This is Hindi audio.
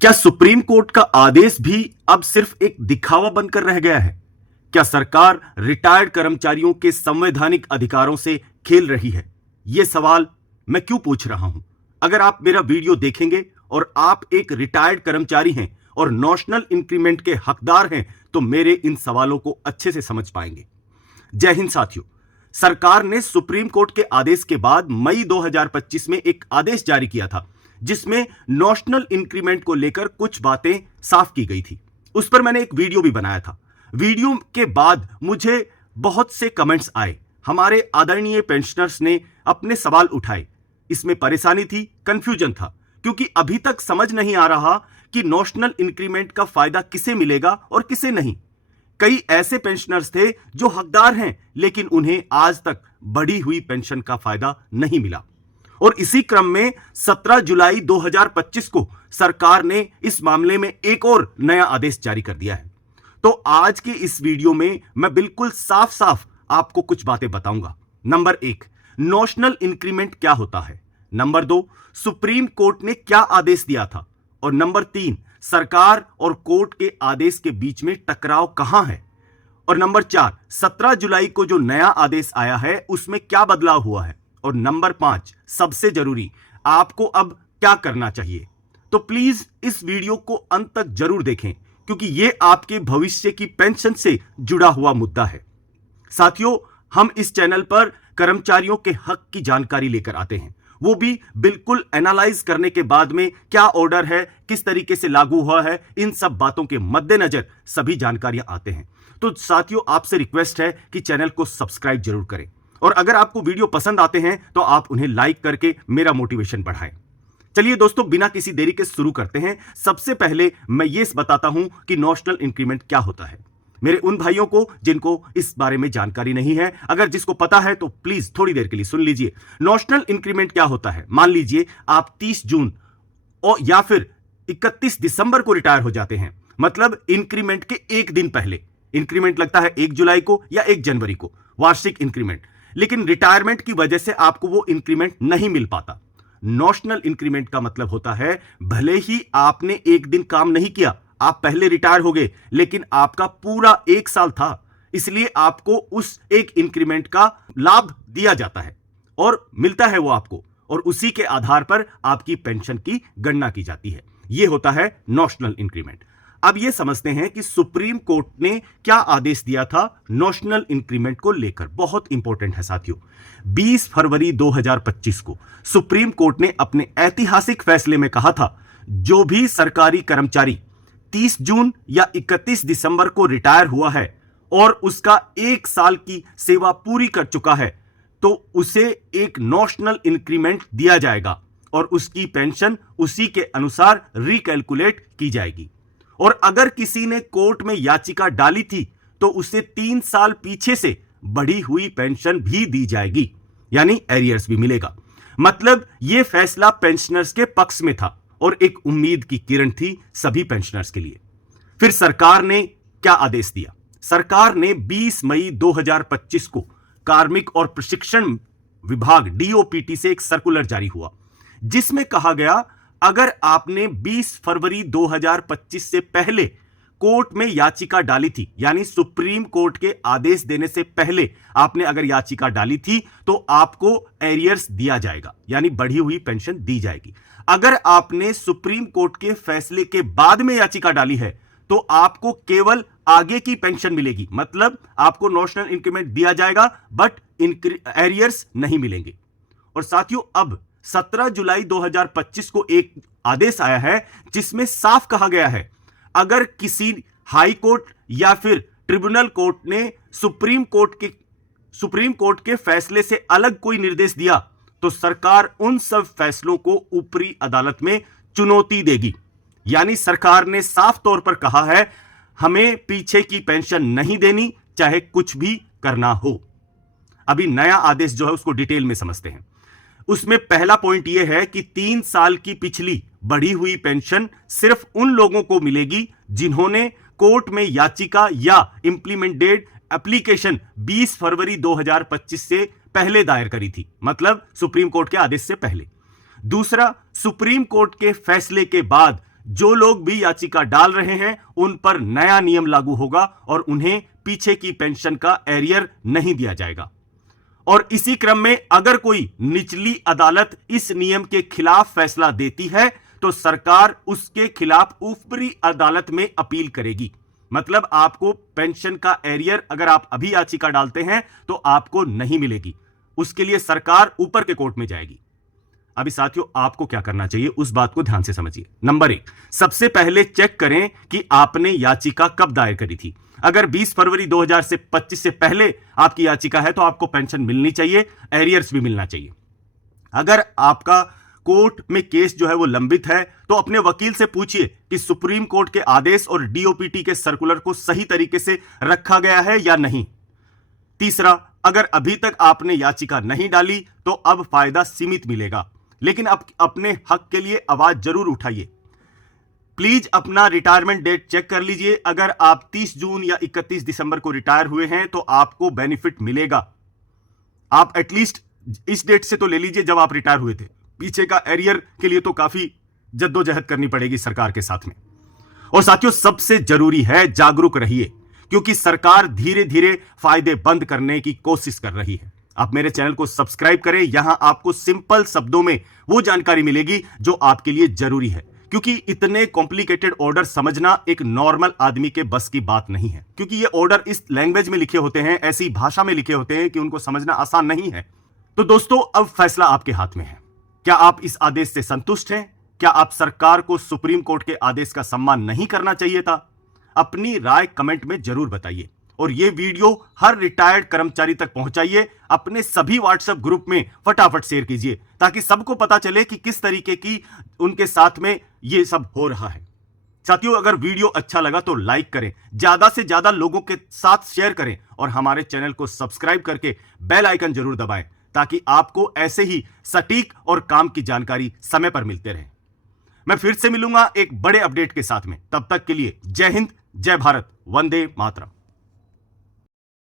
क्या सुप्रीम कोर्ट का आदेश भी अब सिर्फ एक दिखावा बनकर रह गया है? क्या सरकार रिटायर्ड कर्मचारियों के संवैधानिक अधिकारों से खेल रही है? यह सवाल मैं क्यों पूछ रहा हूं? अगर आप मेरा वीडियो देखेंगे और आप एक रिटायर्ड कर्मचारी हैं और नेशनल इंक्रीमेंट के हकदार हैं, तो मेरे इन सवालों को अच्छे से समझ पाएंगे। जय हिंद साथियों। सरकार ने सुप्रीम कोर्ट के आदेश के बाद मई 2025 में एक आदेश जारी किया था, जिसमें नेशनल इंक्रीमेंट को लेकर कुछ बातें साफ की गई थी। उस पर मैंने एक वीडियो भी बनाया था। वीडियो के बाद मुझे बहुत से कमेंट्स आए। हमारे आदरणीय पेंशनर्स ने अपने सवाल उठाए। इसमें परेशानी थी, कंफ्यूजन था, क्योंकि अभी तक समझ नहीं आ रहा कि नेशनल इंक्रीमेंट का फायदा किसे मिलेगा और किसे नहीं। कई ऐसे पेंशनर्स थे जो हकदार हैं, लेकिन उन्हें आज तक बढ़ी हुई पेंशन का फायदा नहीं मिला। और इसी क्रम में 17 जुलाई 2025 को सरकार ने इस मामले में एक और नया आदेश जारी कर दिया है। तो आज के इस वीडियो में मैं बिल्कुल साफ साफ आपको कुछ बातें बताऊंगा। नंबर 1, नेशनल इंक्रीमेंट क्या होता है। नंबर 2, सुप्रीम कोर्ट ने क्या आदेश दिया था। और नंबर 3, सरकार और कोर्ट के आदेश के बीच में टकराव कहां है। और नंबर 4, 17 जुलाई को जो नया आदेश आया है उसमें क्या बदलाव हुआ है। और नंबर 5, सबसे जरूरी, आपको अब क्या करना चाहिए। तो प्लीज इस वीडियो को अंत तक जरूर देखें, क्योंकि यह आपके भविष्य की पेंशन से जुड़ा हुआ मुद्दा है। साथियों, हम इस चैनल पर कर्मचारियों के हक की जानकारी लेकर आते हैं, वो भी बिल्कुल एनालाइज करने के बाद में क्या ऑर्डर है, किस तरीके से लागू हुआ है, इन सब बातों के मद्देनजर सभी जानकारियां आते हैं। तो साथियों, आपसे रिक्वेस्ट है कि चैनल को सब्सक्राइब जरूर करें, और अगर आपको वीडियो पसंद आते हैं तो आप उन्हें लाइक करके मेरा मोटिवेशन बढ़ाएं। चलिए दोस्तों, बिना किसी देरी के शुरू करते हैं। सबसे पहले मैं ये बताता हूं कि नेशनल इंक्रीमेंट क्या होता है, मेरे उन भाइयों को जिनको इस बारे में जानकारी नहीं है। अगर जिसको पता है तो प्लीज थोड़ी देर के लिए सुन लीजिए। नेशनल इंक्रीमेंट क्या होता है। मान लीजिए आप 30 जून और या फिर 31 दिसंबर को रिटायर हो जाते हैं, मतलब इंक्रीमेंट के एक दिन पहले। इंक्रीमेंट लगता है 1 जुलाई को या 1 जनवरी को, वार्षिक इंक्रीमेंट। लेकिन रिटायरमेंट की वजह से आपको वो इंक्रीमेंट नहीं मिल पाता। नेशनल इंक्रीमेंट का मतलब होता है, भले ही आपने एक दिन काम नहीं किया, आप पहले रिटायर हो गए, लेकिन आपका पूरा 1 साल था, इसलिए आपको उस एक इंक्रीमेंट का लाभ दिया जाता है और मिलता है वो आपको, और उसी के आधार पर आपकी पेंशन की गणना की जाती है। यह होता है नेशनल इंक्रीमेंट। अब यह समझते हैं कि सुप्रीम कोर्ट ने क्या आदेश दिया था नेशनल इंक्रीमेंट को लेकर। बहुत इंपॉर्टेंट है साथियों। 20 फरवरी 2025 को सुप्रीम कोर्ट ने अपने ऐतिहासिक फैसले में कहा था, जो भी सरकारी कर्मचारी 30 जून या 31 दिसंबर को रिटायर हुआ है और उसका 1 साल की सेवा पूरी कर चुका है, तो उसे एक नेशनल इंक्रीमेंट दिया जाएगा और उसकी पेंशन उसी के अनुसार रिकैलकुलेट की जाएगी। और अगर किसी ने कोर्ट में याचिका डाली थी तो उसे 3 साल पीछे से बढ़ी हुई पेंशन भी दी जाएगी, यानी एरियर्स भी मिलेगा। मतलब यह फैसला पेंशनर्स के पक्ष में था और एक उम्मीद की किरण थी सभी पेंशनर्स के लिए। फिर सरकार ने क्या आदेश दिया। सरकार ने 20 मई 2025 को कार्मिक और प्रशिक्षण विभाग डीओपीटी से एक सर्कुलर जारी हुआ, जिसमें कहा गया, अगर आपने 20 फरवरी 2025 से पहले कोर्ट में याचिका डाली थी, यानी सुप्रीम कोर्ट के आदेश देने से पहले आपने अगर याचिका डाली थी, तो आपको एरियर्स दिया जाएगा, यानी बढ़ी हुई पेंशन दी जाएगी। अगर आपने सुप्रीम कोर्ट के फैसले के बाद में याचिका डाली है, तो आपको केवल आगे की पेंशन मिलेगी, मतलब आपको नेशनल इंक्रीमेंट दिया जाएगा, बट एरियर्स नहीं मिलेंगे। और साथियों, अब 17 जुलाई 2025 को एक आदेश आया है, जिसमें साफ कहा गया है, अगर किसी हाई कोर्ट या फिर ट्रिब्यूनल कोर्ट ने सुप्रीम कोर्ट के फैसले से अलग कोई निर्देश दिया, तो सरकार उन सब फैसलों को ऊपरी अदालत में चुनौती देगी। यानी सरकार ने साफ तौर पर कहा है, हमें पीछे की पेंशन नहीं देनी, चाहे कुछ भी करना हो। अभी नया आदेश जो है उसको डिटेल में समझते हैं। उसमें पहला पॉइंट यह है कि 3 साल की पिछली बढ़ी हुई पेंशन सिर्फ उन लोगों को मिलेगी जिन्होंने कोर्ट में याचिका या इंप्लीमेंटेड एप्लीकेशन 20 फरवरी 2025 से पहले दायर करी थी, मतलब सुप्रीम कोर्ट के आदेश से पहले। दूसरा, सुप्रीम कोर्ट के फैसले के बाद जो लोग भी याचिका डाल रहे हैं उन पर नया नियम लागू होगा और उन्हें पीछे की पेंशन का एरियर नहीं दिया जाएगा। और इसी क्रम में अगर कोई निचली अदालत इस नियम के खिलाफ फैसला देती है तो सरकार उसके खिलाफ ऊपरी अदालत में अपील करेगी। मतलब आपको पेंशन का एरियर अगर आप अभी याचिका डालते हैं तो आपको नहीं मिलेगी, उसके लिए सरकार ऊपर के कोर्ट में जाएगी। अभी साथियों, आपको क्या करना चाहिए उस बात को ध्यान से समझिए। नंबर 1, सबसे पहले चेक करें कि आपने याचिका कब दायर करी थी। अगर 20 फरवरी 2025 से पहले आपकी याचिका है तो आपको पेंशन मिलनी चाहिए, एरियर्स भी मिलना चाहिए। अगर आपका कोर्ट में केस जो है वो लंबित है तो अपने वकील से पूछिए कि सुप्रीम कोर्ट के आदेश और डीओपीटी के सर्कुलर को सही तरीके से रखा गया है या नहीं। तीसरा, अगर अभी तक आपने याचिका नहीं डाली तो अब फायदा सीमित मिलेगा, लेकिन अब अपने हक के लिए आवाज जरूर उठाइए। प्लीज अपना रिटायरमेंट डेट चेक कर लीजिए। अगर आप 30 जून या 31 दिसंबर को रिटायर हुए हैं तो आपको बेनिफिट मिलेगा। आप एटलीस्ट इस डेट से तो ले लीजिए जब आप रिटायर हुए थे। पीछे का एरियर के लिए तो काफी जद्दोजहद करनी पड़ेगी सरकार के साथ में। और साथियों, सबसे जरूरी है जागरूक रहिए, क्योंकि सरकार धीरे धीरे फायदे बंद करने की कोशिश कर रही है। आप मेरे चैनल को सब्सक्राइब करें, यहां आपको सिंपल शब्दों में वो जानकारी मिलेगी जो आपके लिए जरूरी है, क्योंकि इतने कॉम्प्लिकेटेड ऑर्डर समझना एक नॉर्मल आदमी के बस की बात नहीं है। क्योंकि ये ऑर्डर इस लैंग्वेज में लिखे होते हैं, ऐसी भाषा में लिखे होते हैं कि उनको समझना आसान नहीं है। तो दोस्तों, अब फैसला आपके हाथ में है। क्या आप इस आदेश से संतुष्ट हैं? क्या आप सरकार को सुप्रीम कोर्ट के आदेश का सम्मान नहीं करना चाहिए था? अपनी राय कमेंट में जरूर बताइए और यह वीडियो हर रिटायर्ड कर्मचारी तक पहुंचाइए। अपने सभी व्हाट्सएप ग्रुप में फटाफट शेयर कीजिए ताकि सबको पता चले कि किस तरीके की उनके साथ में यह सब हो रहा है। साथियों, अगर वीडियो अच्छा लगा तो लाइक करें, ज्यादा से ज्यादा लोगों के साथ शेयर करें और हमारे चैनल को सब्सक्राइब करके बेल आइकन जरूर दबाएं ताकि आपको ऐसे ही सटीक और काम की जानकारी समय पर मिलते रहे। मैं फिर से मिलूंगा एक बड़े अपडेट के साथ में। तब तक के लिए जय हिंद, जय भारत, वंदे मातरम।